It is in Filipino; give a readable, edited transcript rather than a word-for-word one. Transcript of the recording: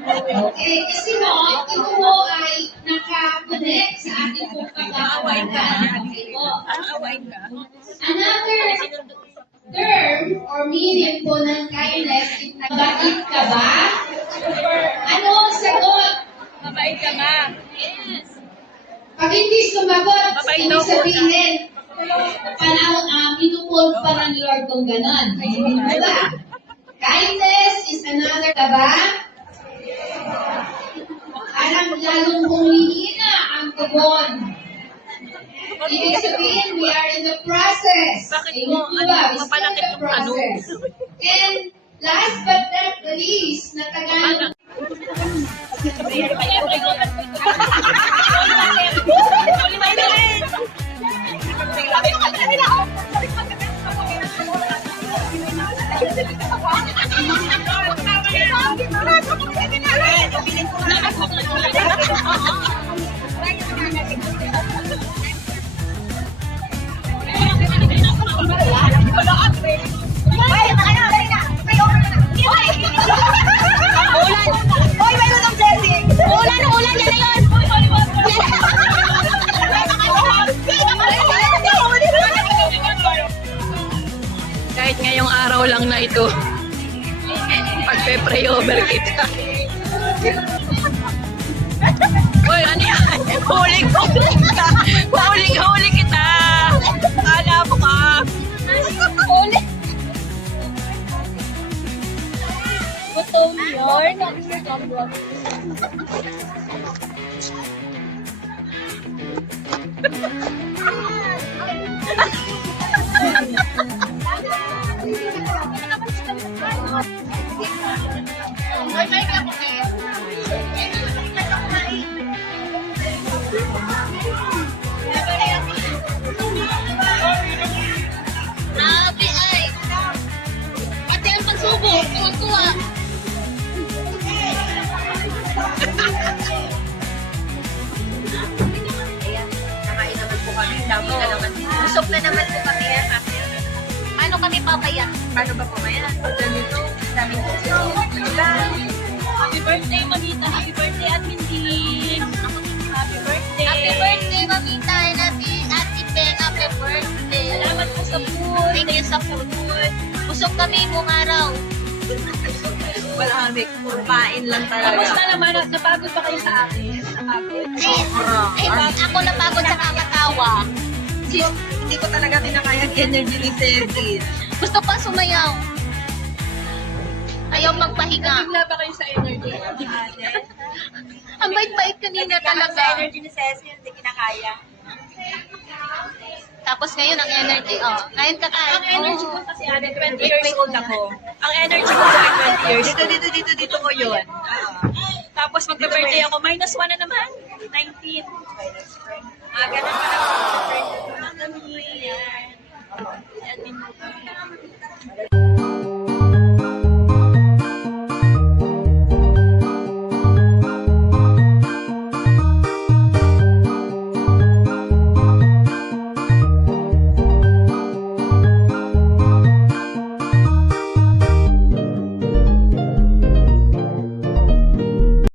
Okay, kasi mo, ito mo ay nakakonect sa ating pong pag-aawayan. Okay po. Another term or meaning po ng kindness is mabait ka ba? Ano ang sagot? Mabait ka ba? Yes. Pag hindi sumagot, ibig sabihin, pinupold pa ng Lord kung ganon. Hindi mo ba? Kindness is another ka ba? Parang lalong humihina ang tugon. Ibig sabihin, we are in the process. Bakit Hindi mo, mo ba? We still in mapalaki the yung ano? process. And last but not the least, na Tagalog. Kahit ngayong araw lang na ito, pagpe-pray over kita. Uy, ano yan? Huling kita! Kala mo ka! Huling! Gutom yun? Grabe ay! Pati ang pagsubok, tuwa-tuwa. Nakain naman po kami. Dami na naman. Busog na naman po kami. Paano kami papaya? Paano ba po kaya? Pag ganito, daming busog. Happy birthday, Mamita! Happy birthday, Admin Team! Happy birthday! Happy birthday, Mamita, and Ate Ben, happy birthday. Salamat po sa food! Thank you sa food. Busog kami mong araw. Wala kami. Kumain lang talaga. Kamusta naman? Napagod ba kayo sa akin? Napagod? Ako napagod sa kakatawa. Hindi ko talaga kinakaya ang energy ni Sergin. Gusto pa sumayaw. Ayaw magpahinga. Bigla ba kayo sa energy? Ang bait-bait kanina Sa talaga. energy ni Cecil, hindi kinakaya. Tapos ngayon ang energy, oh. Ngayon kakain. Ang energy ko kasi 20 years old ako. Ang energy ko ay 20 years old. Dito ko yun. Tapos magka-birthday ako, minus 1 na naman. 19. Ganun pa lang. Kami. Yan.